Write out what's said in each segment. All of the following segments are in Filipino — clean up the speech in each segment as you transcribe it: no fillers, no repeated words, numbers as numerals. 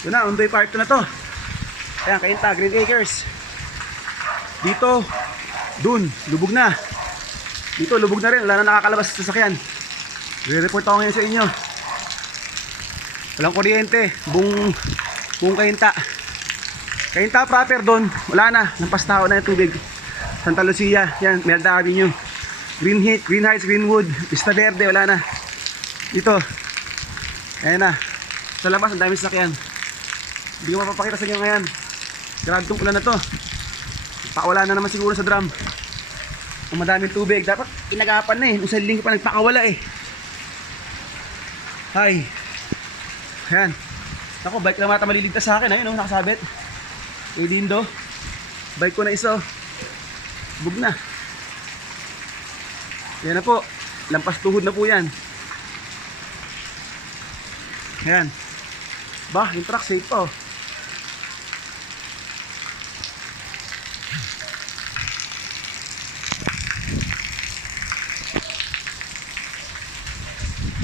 Yun na, Ondoy Park 2 na to. Ayan, Cainta, Green Acres. Dito, dun, lubog na. Dito, lubog na rin. Wala na nakakalabas sa sasakyan. Re-report ako ngayon sa inyo. Walang kuryente. Buong Cainta. Cainta proper doon. Wala na. Lampas tao na yung tubig. Santa Lucia. Yan, Melda Avenue. Green Heights, Greenwood. Vista Verde. Wala na. Dito. Ayan na. Sa labas, ang daming sasakyan. Hindi ko mapapakita sa inyo ngayon. Grabe itong ulan na to. Pakawala na naman siguro sa drum. Ang madaming tubig. Dapat inagapan na eh. Nung sa linggo pa nagpakawala eh. Hi. Ayan. Ako, bike lang mata maliligtas sa akin. Ayun, nakasabit. Eh, dindo. Bike ko na isa. Bug na. Yan na po. Lampas tuhod na po yan. Ayan. Bah, yung truck safe po.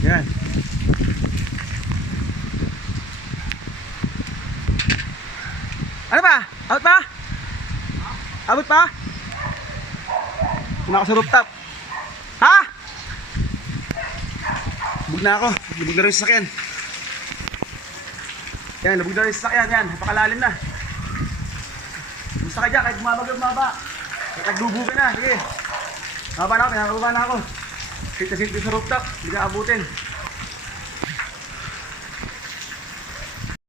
Ayan. Ano ba? Out pa? Abot pa? Punta ako sa rooftop. Ha? Lubog na ako. Lubog na rin sa sasakyan. Yan, lubog na rin sa sasakyan. Yan, napakalalim na. Gusto ka dyan, kahit bumaba. Kahit naglubo ka na. Sige. Mababa na ako, pinakababa na ako. Sit na sit sa rooftop. Hindi ka abutin.